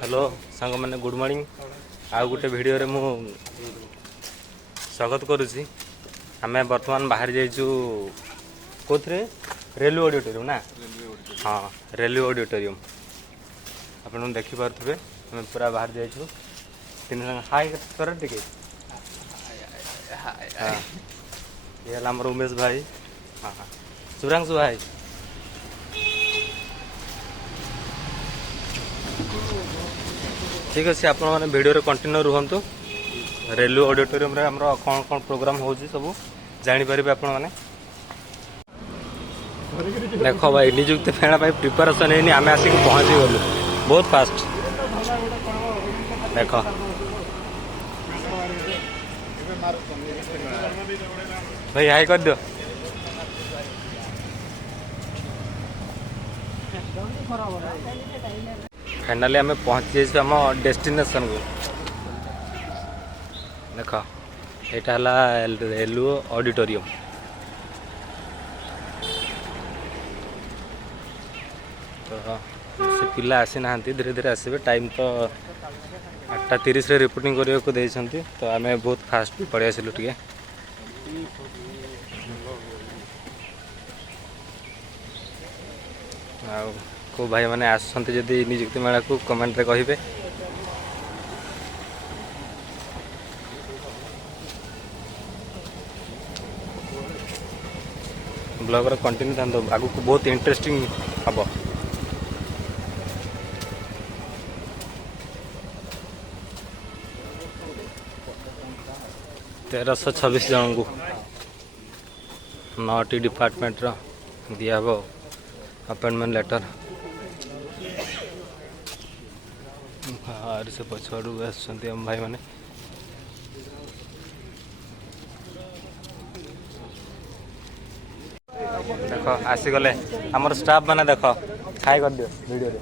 Hello सांग मैंने good morning आउ गोटे वीडियो रे मु स्वागत करुच्ची आम बर्तमान बाहर जाइचु कोथरे रेलवे ऑडिटोरियम ना हाँ रेलवे ऑडिटोरियम आप देखिपे आम पूरा बाहर जाइचु तीन हाई कर टे ये आम उमेश भाई हाँ हाँ शुभ्रांशु भाई ठीक अच्छे आप भिडियो कंटिन्यू रुहतु रेलवे ऑडिटोरियम रे हमरो कौन कौन प्रोग्राम हो सब जापर आप देख भाई निजुक्ति फेणा प्रिपेरेसन है आम आसिक पहुँची गलु बहुत फास्ट देख भाई हाई कर दियो फाइनाली आम पहुँची जाइए आम डेस्टिनेशन को देख यहाँ रेलवे ऑडिटोरियम तो से पिला आसी ना धीरे धीरे आसबे टाइम तो 8:30 रे रिपोर्टिंग करने को देते तो आम बहुत फास्ट भी पड़े आसलु टे को भाई मैंने आसुँच जदि निजुक्ति मेला को कमेंट रे कहिबे ब्लॉग रे कंटिन्यू था आगु को बहुत इंटरेस्टिंग हम 1326 जन को 9टी डिपार्टमेंट दिया हे अपॉइंटमेंट लेटर से पछाड़ू आम भाई मैंने देख आसीगले आमर स्टाफ मैंने देख खाई कर दियो वीडियो रे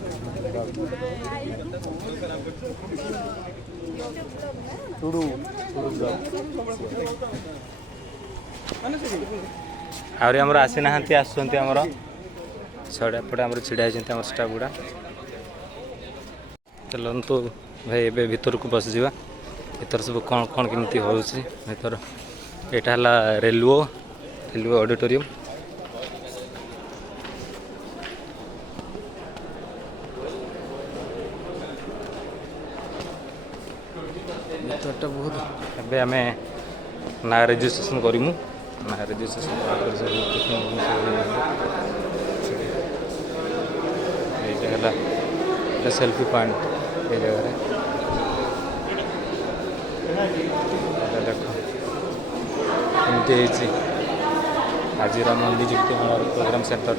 आहरी आमर आसी ना आसुँच आमर छड़ा पटे आम छिड़ा आम स्टाफ गुड़ा चलतु भाई ए भीतर को बस जा भीतर सब कौन कौन केमती हो भीतर यहाँ रेलवे ऑडिटोरियम भीतर बहुत एवं आम ना रेजिस्ट्रेशन करूँ ना रेजिस्ट्रेशन सेल्फी पॉइंट ये जगह देख एमती आज निजुक्ति प्रोग्राम सेंटर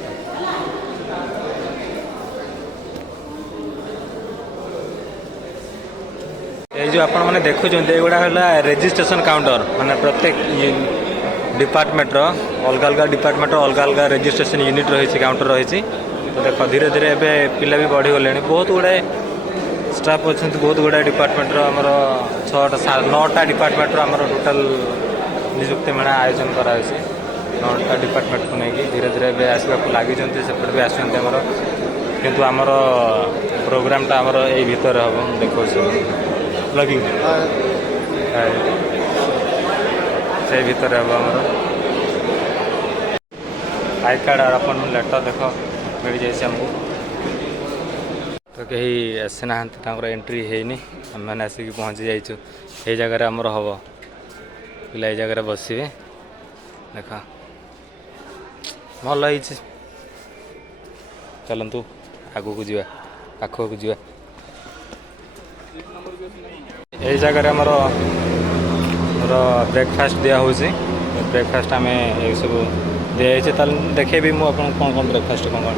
ये जो आपण मैंने देखुं युवा है रेजिस्ट्रेशन काउंटर माने प्रत्येक डिपार्टमेंट अलग अलग डिपार्टमेंट अलग अलग रेजिस्ट्रेशन यूनिट रही काउंटर रही तो देख धीरे धीरे एवं पिला भी बढ़ी गले बहुत गुड़ाए स्टाफ अच्छा बहुत गुड़ाए डिपार्टमेंट आमर 9टा डिपार्टमेंट आमर टोटाल निजुक्ति मेला आयोजन कराई 9टा डिपार्टमेंट को लेकिन धीरे धीरे आसवा लगी सेपटे भी आसमर किंतु आमर प्रोग्रामटा आमर यही भितर हम देखो ब्लॉगिंग से भितर हम आमर आई कार्ड और अपॉइंटमेंट लेटर देख मिल जाए आमको तो कहीं आसी ना एंट्री है आम मैंने आसिक पहुँची जाइए ये जगार आमर हम पिला जगह बसवे देख भल चलतु आगू को जा पाखक जा यही जगह आमर ब्रेकफास्ट दिया ब्रेकफास्ट आम ये सब दिखाई देखेबी मुझे कौन कौन ब्रेकफास्ट कौन कौन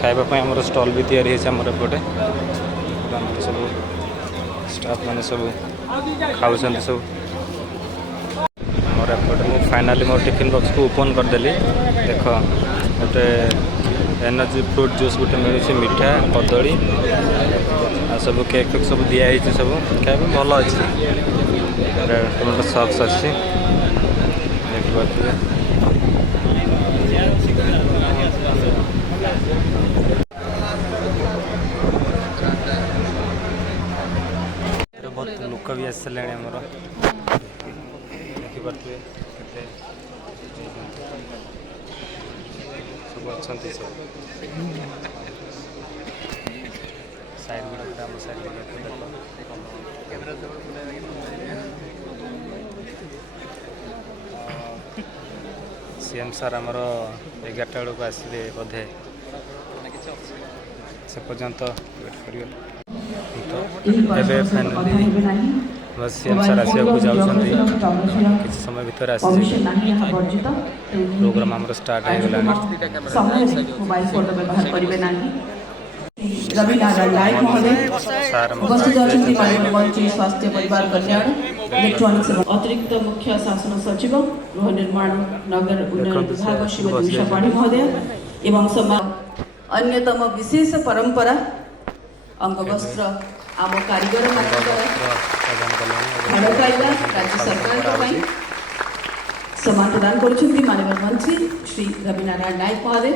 खावाई आम स्टल भी तैयारी आमर एपटे सब स्टाफ मैंने सब खाऊ सब मोर एपटे मुझे फाइनाली मोर टिफिन बॉक्स को ओपन करदेली देख गोटे एनर्जी फ्रूट जूस गोटे मिलूँ मिठा कदली आ सब केक फेक सब दिखाई सब खाया भल अच्छे टमाटो सॉस अच्छी देखिए सारे आमर देखिपे के सब अच्छा साइड गुड़ा आम साइड सीएम सार आमर 11टा बेलू आसवे बोधे से पर्यंत वेट करिए तो एबे फाइनली बस सीएम सार आसिया को जाउछंती किछ समय भीतर आसी प्रोग्राम आमर स्टार्ट हो गलानी मोबाइल फोन व्यवहार करिवे नाही रवि नारायण नायक महोदय उपस्थित अछंती माननीय मंत्री स्वास्थ्य परिवार कल्याण इलेक्ट्रॉनिक्स एवं अतिरिक्त मुख्य शासन सचिव गृह निर्माण नगर उन्नयन विभाग श्रीमती उषा पाढ़ी महोदय एवं अन्यतम विशेष परंपरा अंगवस्त्र आम कारीगर राज्य सरकार सम्मान प्रदान करुछंती माननीय मंत्री श्री रवि नारायण नायक महोदय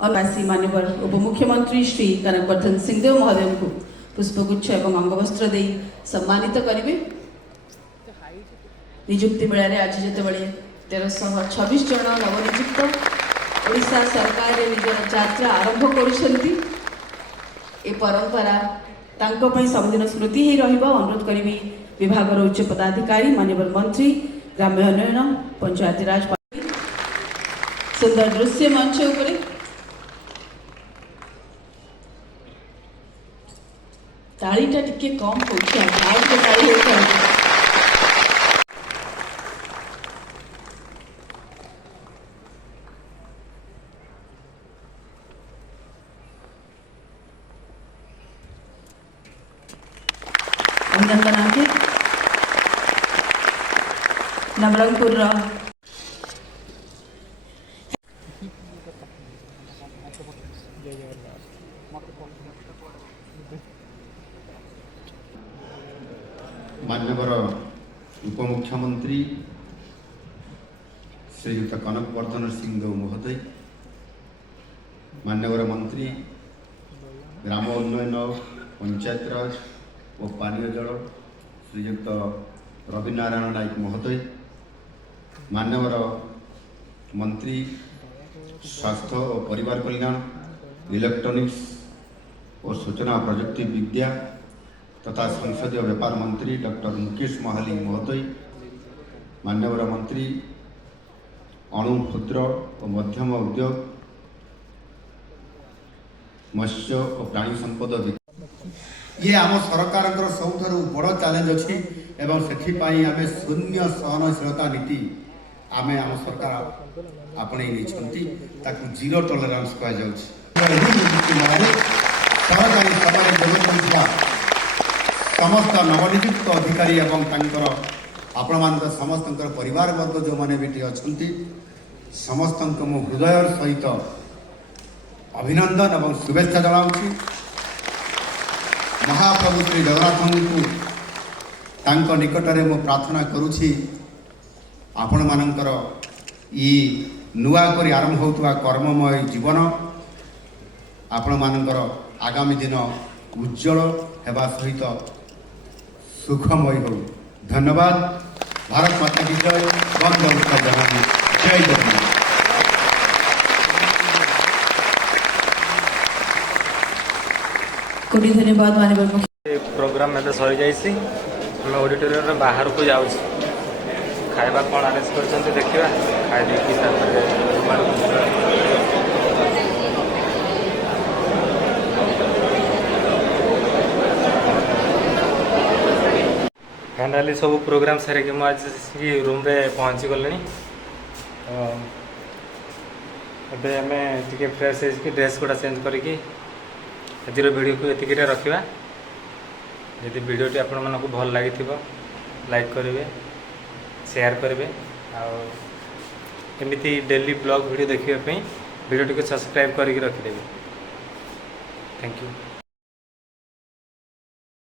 और माननीय उपमुख्यमंत्री श्री कनकवर्धन सिंहदेव महोदय को पुष्पगुच्छ एवं अंगवस्त्र दे सम्मानित करेंगे। निजुक्ति मेला आज जिते 1326 जन नवनियुक्त ओडिशा सरकार निजर यात्रा आरंभ करुछंती ए परंपरा तांको पई सबदिन स्मृति ही रहिबो। अनुरोध करिबी विभाग उच्च पदाधिकारी माननीय मंत्री ग्राम्य उन्नयन पंचायती राज सुंदर दृश्य मंच उपरे तालीटा टिके कम होछि आउट के ताली होछि अभिनंदन आके नवरंगपुर मान्यवर उपमुख्यमंत्री श्रीयुक्त कनकवर्धन सिंहदेव महोदय, मान्यवर मंत्री ग्राम उन्नयन पंचायत राज और पानीय जल श्रीयुक्त रवि नारायण नायक महोदय, मान्यवर मंत्री स्वास्थ्य और परिवार कल्याण इलेक्ट्रॉनिक्स और सूचना प्रजुक्ति विद्या तथा संसदीय व्यापार मंत्री डॉक्टर मुकेश महाली महोदय, मान्यवर मंत्री अणु क्षुद्र और मध्यम उद्योग मत्स्य और प्राणी संपद ये आम सरकार सबुठ बड़ चैलेंज अच्छी एवं से आम शून्य सहनशीलता नीति आम आम सरकार आपणे जीरो टॉलरेंस कहुच्छी सरकारी सभार समस्त नवनियुक्त अधिकारी एवं आपण मान समस्त परिवार वर्ग जो मैंने भी अच्छा समस्त मो हृदय सहित अभिनंदन एवं शुभेच्छा जनाऊँगी। महाप्रभु श्री जगन्नाथ को निकटरे मो प्रार्थना करुछि आपण मानकर ई नुआ करी आरंभ होता कर्ममय जीवन आपण मानकर आगामी दिन उज्जवल हेबा सहित सुखमय हो। धन्यवाद। भारत माता की जय। वंदे उत्कल जय जगन्नाथ। कोटी धन्यवाद माननीय प्रोग्राम में सरी जाइए ऑडिटोरियम बाहर को जाऊँ खाଇବା कौन आरेंज कर देखा खाई फाइनाली सब प्रोग्राम सारिक मुझे रूम रे पहुँची गले आम टे फ्रेश हो ड्रेस गुड़ा चेंज करके वीडियो को ये रखा। यदि वीडियोटी आपण मानक भल लगी लाइक करेंगे शेयर करेंगे आमती डेली ब्लॉग वीडियो देखापी वीडियो टी सब्सक्राइब करके रखिदेवे। Thank you.